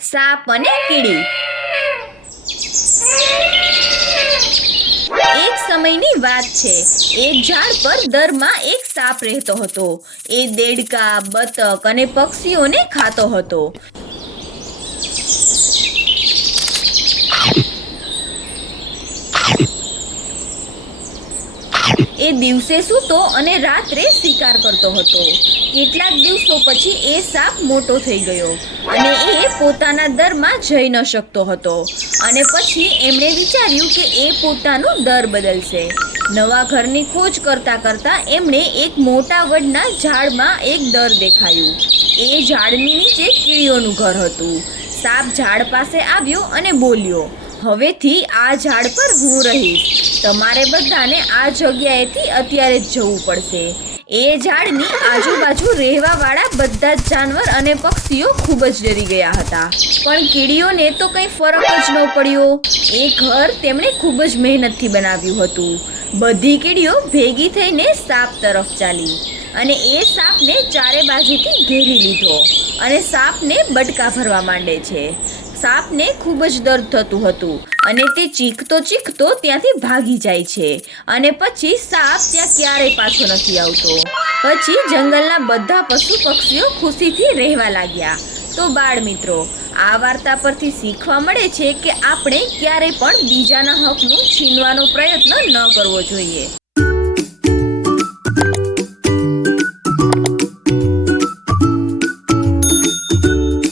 સાપ અને કીડી। એક સમયની વાત છે। એક ઝાડ પર દરમાં એક સાપ રહેતો હતો। એ દેડકા, બતક અને પક્ષીઓને ખાતો હતો। એ દિવસે સૂતો અને રાત્રે શિકાર કરતો હતો। કેટલાક દિવસો પછી એ સાપ મોટો થઈ ગયો અને એ પોતાના દરમાં જઈ ન શકતો હતો અને પછી એમણે વિચાર્યું કે એ પોતાનું દર બદલશે। નવા ઘરની ખોજ કરતા કરતા એમણે એક મોટા વડના ઝાડમાં એક દર દેખાયું। એ ઝાડની નીચે કીડીઓનું ઘર હતું। સાપ ઝાડ પાસે આવ્યો અને બોલ્યો, હવેથી આ ઝાડ પર હું રહીશ। તમારે બધાને આ જગ્યાએથી અત્યારે જ જવું પડશે। એ ઝાડની આજુબાજુ રહેવાવાળા બધા જ જાનવર અને પક્ષીઓ ખૂબ જ ડરી ગયા હતા, પણ કીડીઓને તો કંઈ ફરક જ ન પડ્યો। એ ઘર તેમણે ખૂબ જ મહેનતથી બનાવ્યું હતું। બધી કીડીઓ ભેગી થઈને સાપ તરફ ચાલી અને એ સાપને ચારે બાજુથી ઘેરી લીધો અને સાપને બટકા ભરવા માંડે છે। સાપને ખૂબ જ દર્દ થતું હતું અને તે ચીખતો ચીખતો ત્યાંથી ભાગી જાય છે અને પછી સાપ ત્યાં ક્યારેય પાછો નથી આવતો। પછી જંગલના બધા પશુ પક્ષીઓ ખુશીથી રહેવા લાગ્યા। તો બાળ મિત્રો, આ વાર્તા પરથી શીખવા મળે છે કે આપણે ક્યારેય પણ બીજાના હકનું છીનવાનો પ્રયત્ન ન કરવો જોઈએ।